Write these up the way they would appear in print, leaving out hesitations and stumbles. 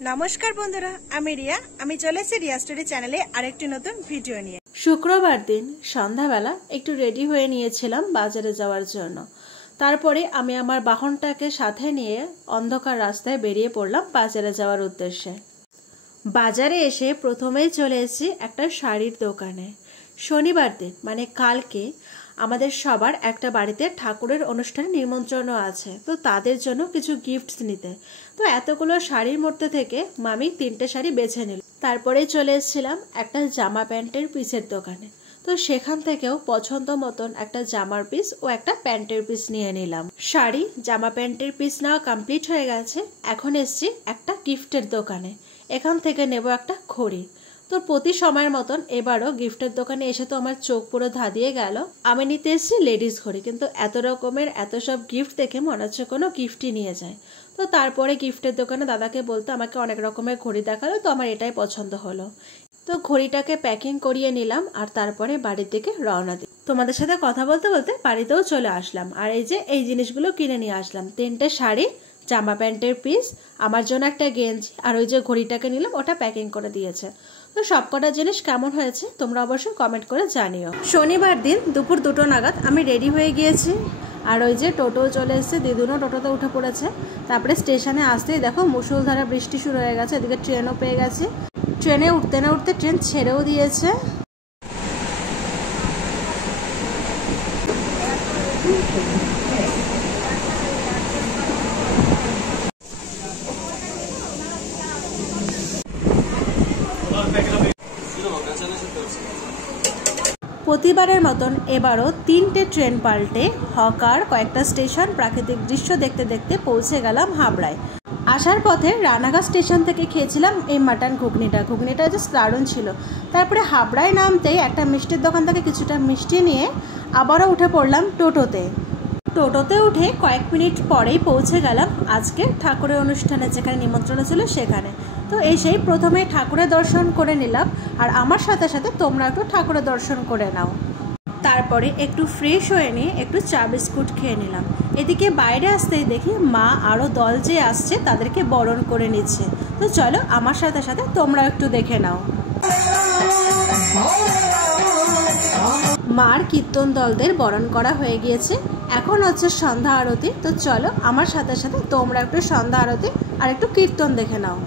नमस्कार बंधुरा आमी रिया आमी चले एसेছি रिया स्टोरी चैनेले आरेकटी नतुन भिडियो निये। शुक्रवार दिन सन्ध्याबेला एकटू रेडी हुए निয়েছিলাম বাজারে যাওয়ার জন্য। তারপরে আমি আমার বাহনটাকে সাথে নিয়ে অন্ধকার রাস্তায় বেরিয়ে পড়লাম বাজারে যাওয়ার উদ্দেশ্যে। বাজারে এসে প্রথমেই চলে এসেছি একটা শাড়ির দোকানে। শনিবার দিন মানে কালকে আমাদের সবার একটা বাড়িতে ঠাকুরের অনুষ্ঠানে নিমন্ত্রণ আছে, তো তাদের জন্য কিছু গিফটস নিতে। তো এতগুলো শাড়ির মধ্যে থেকে মামি 3টে শাড়ি বেছে নিল। তারপরে চলে এসেছিলাম একটা জামা প্যান্টের পিসের দোকানে। তো সেখান থেকেও পছন্দ মতন একটা জামার পিস ও একটা প্যান্টের পিস নিয়ে নিলাম। শাড়ি জামা প্যান্টের পিস নেওয়া কমপ্লিট হয়ে গেছে। এখন এসেছি একটা গিফটের দোকানে। এখান থেকে নেব একটা ঘড়ি। তো প্রতি সময়ের মতন এবারও গিফটের দোকানে এসে তো আমার চোখ পুরো ধাঁধিয়ে গেল। আমি নিতে এসেছি লেডিস ঘড়ি, কিন্তু এত রকমের এত সব গিফট দেখে মনে হচ্ছে কোনো গিফটই নিয়ে যায়। তো তারপরে গিফটের দোকানে দাদাকে বলতে আমাকে অনেক রকমের ঘড়ি দেখালো, তো আমার এটাই পছন্দ হলো। তো ঘড়িটাকে প্যাকিং করিয়ে নিলাম আর তারপরে বাড়ির দিকে রওনা দিই। তোমাদের সাথে কথা বলতে বলতে বাড়িতেও চলে আসলাম। আর এই যে এই জিনিসগুলো কিনে নিয়ে আসলাম, 3টে শাড়ি, জামা প্যান্টের পিস, আমার জন্য একটা গেঞ্জি, আর ওই যে ঘড়িটাকে নিলাম ওটা প্যাকিং করে দিয়েছে। তো সবকটা জিনিস কেমন হয়েছে তোমরা অবশ্যই কমেন্ট করে জানিও। শনিবার দিন দুপুর 2টো নাগাদ আমি রেডি হয়ে গিয়েছি। আর ওই যে টোটো চলে এসেছে, দিদুনও টোটোতে উঠে পড়েছে। তারপরে স্টেশনে আসতেই দেখো মুষলধারে বৃষ্টি শুরু হয়ে গেছে। এদিকে ট্রেনও পেয়ে গেছি। ট্রেনে উঠতে না উঠতে ট্রেন ছেড়েও দিয়েছে। প্রতিবারের মতন এবারও 3টে ট্রেন পাল্টে হকার, কয়েকটা স্টেশন, প্রাকৃতিক দৃশ্য দেখতে দেখতে পৌঁছে গেলাম হাবড়ায়। আসার পথে রানাঘাট স্টেশন থেকে খেয়েছিলাম এই মাটন ঘুগনিটা জাস্ট দারুণ ছিল। তারপরে হাবড়ায় নামতেই একটা মিষ্টির দোকান থেকে কিছুটা মিষ্টি নিয়ে আবারও উঠে পড়লাম টোটোতে উঠে কয়েক মিনিট পরেই পৌঁছে গেলাম আজকে ঠাকুরের অনুষ্ঠানে, যেখানে নিমন্ত্রণ ছিল সেখানে। তো সেই প্রথমে ঠাকুরের দর্শন করে নিলাম, আর আমার সাথে সাথে তোমরা একটু ঠাকুরের দর্শন করে নাও। তারপরে একটু ফ্রেশ হয়ে নিয়ে একটু চা বিস্কুট খেয়ে নিলাম। এদিকে বাইরে আসতেই দেখি মা আরও দল যে আসছে তাদেরকে বরণ করে নিচ্ছে। তো চলো আমার সাথে সাথে তোমরা একটু দেখে নাও। মার কীর্তন দলদের বরণ করা হয়ে গিয়েছে। এখন হচ্ছে সন্ধ্যা আরতি। তো চলো আমার সাথে সাথে তোমরা একটু সন্ধ্যা আরতি আর একটু কীর্তন দেখে নাও।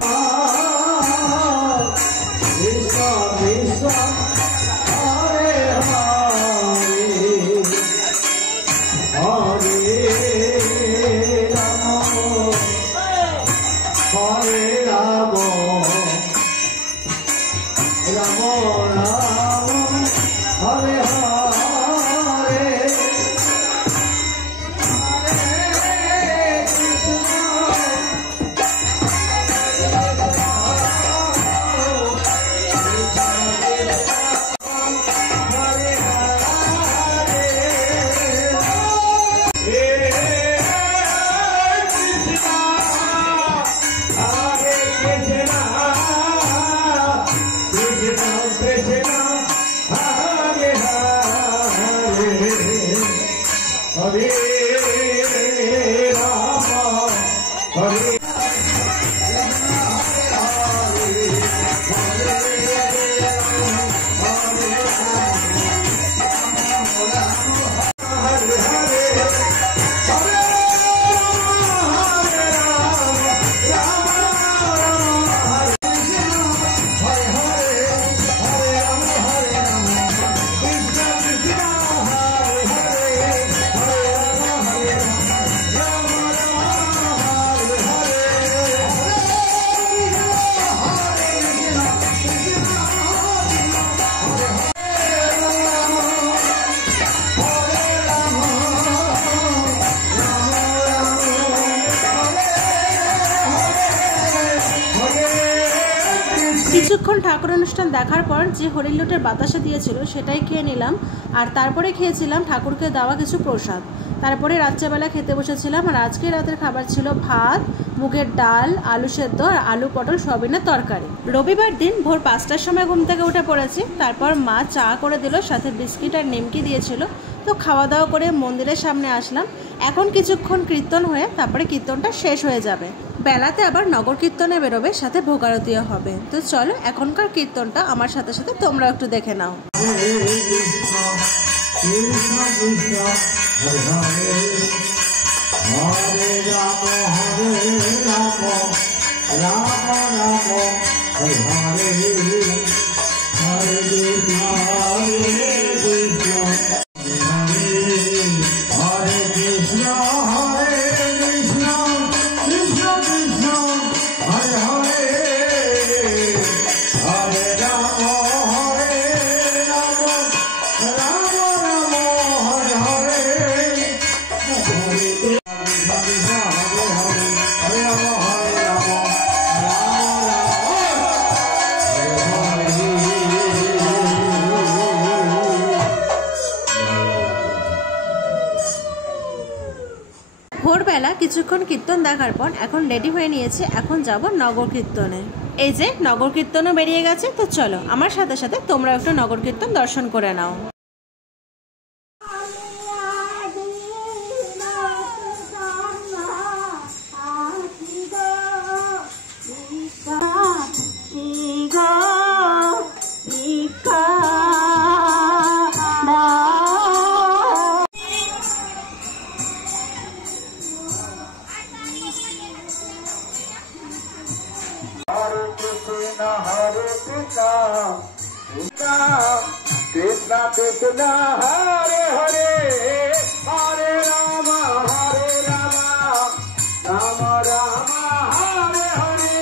কিছুক্ষণ ঠাকুর অনুষ্ঠান দেখার পর যে হরির লুটের বাতাসা দিয়েছিল সেটাই খেয়ে নিলাম। আর তারপরে খেয়েছিলাম ঠাকুরকে দেওয়া কিছু প্রসাদ। তারপরে রাত্রেবেলা খেতে বসেছিলাম। আর আজকে রাতের খাবার ছিল ভাত, মুগের ডাল, আলু সেদ্ধ আর আলু পটল সয়াবিনের তরকারি। রবিবার দিন ভোর 5টার সময় ঘুম থেকে উঠে পড়েছি। তারপর মা চা করে দিল, সাথে বিস্কিট আর নিমকি দিয়েছিল। তো খাওয়া দাওয়া করে মন্দিরের সামনে আসলাম। এখন কিছুক্ষণ কীর্তন হয়ে তারপরে কীর্তনটা শেষ হয়ে যাবে। বেলাতে আবার নগর কীর্তনে বেরোবে, সাথে ভোগ আরতিও হবে। তো চলো এখনকার কীর্তনটা আমার সাথে সাথে তোমরা একটু দেখে নাও। ভোরবেলা কিছুক্ষণ কীর্তন দেখার পর এখন রেডি হয়ে নিয়েছে, এখন যাব নগর কীর্তনে। এই যে নগর কীর্তনও বেরিয়ে গেছে। তো চলো আমার সাথে সাথে তোমরা একটু নগর কীর্তন দর্শন করে নাও। Krishna Krishna Hare Hare Hare Rama Rama Rama Hare Hare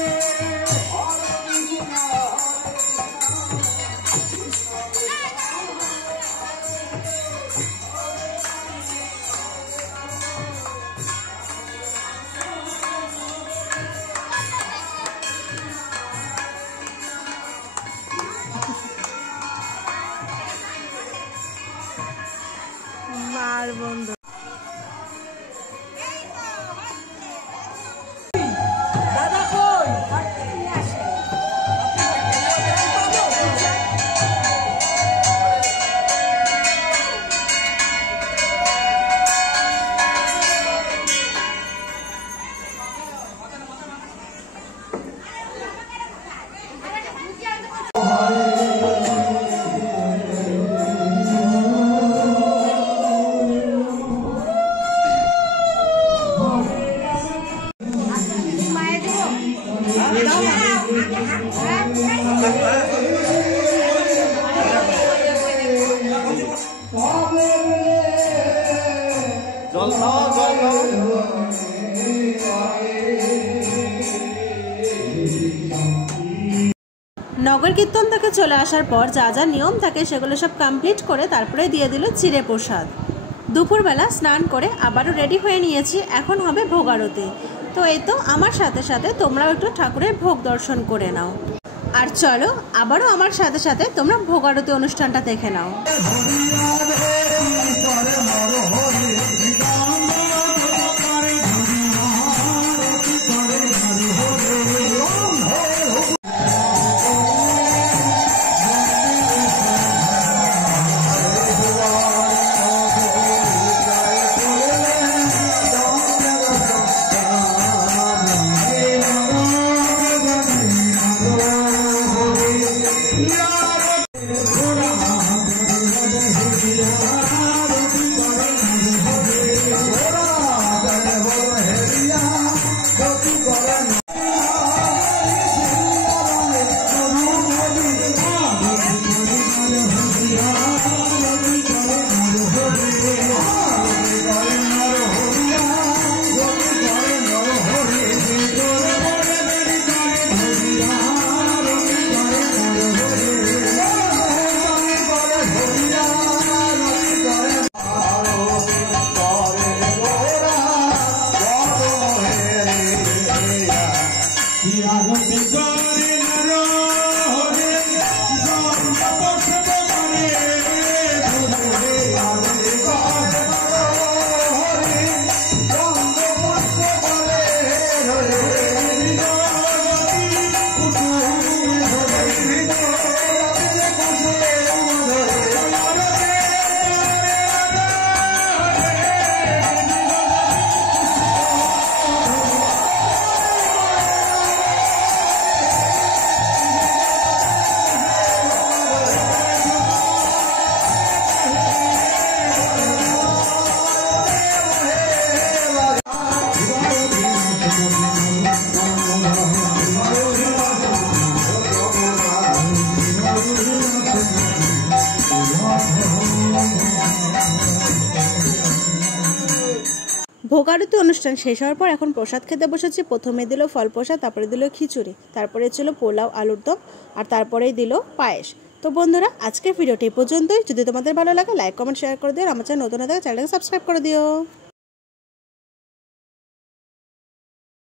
মার বন্ধু নগর কীর্তন থেকে চলে আসার পর যা যা নিয়ম থাকে সেগুলো সব কমপ্লিট করে তারপরে দিয়ে দিল চিড়ে প্রসাদ। দুপুরবেলা স্নান করে আবারও রেডি হয়ে নিয়েছি, এখন হবে ভোগ আরতি। তো এই তো আমার সাথে সাথে তোমরাও একটু ঠাকুরের ভোগ দর্শন করে নাও। আর চলো আবারও আমার সাথে সাথে তোমরা ভোগ আরতি অনুষ্ঠানটা দেখে নাও। আরতি অনুষ্ঠান শেষ হওয়ার পর এখন প্রসাদ খেতে বসেছি। প্রথমে দিল ফল প্রসাদ, তারপরে দিল খিচুড়ি, তারপরে ছিল পোলাও আলুর দম, আর তারপরেই দিল পায়েস। তো বন্ধুরা, আজকের ভিডিওটি এই পর্যন্তই। যদি তোমাদের ভালো লাগে লাইক কমেন্ট শেয়ার করে দিও, আমার চ্যানেল নতুন হয়ে থাকে চ্যানেলটাকে সাবস্ক্রাইব করে দিও।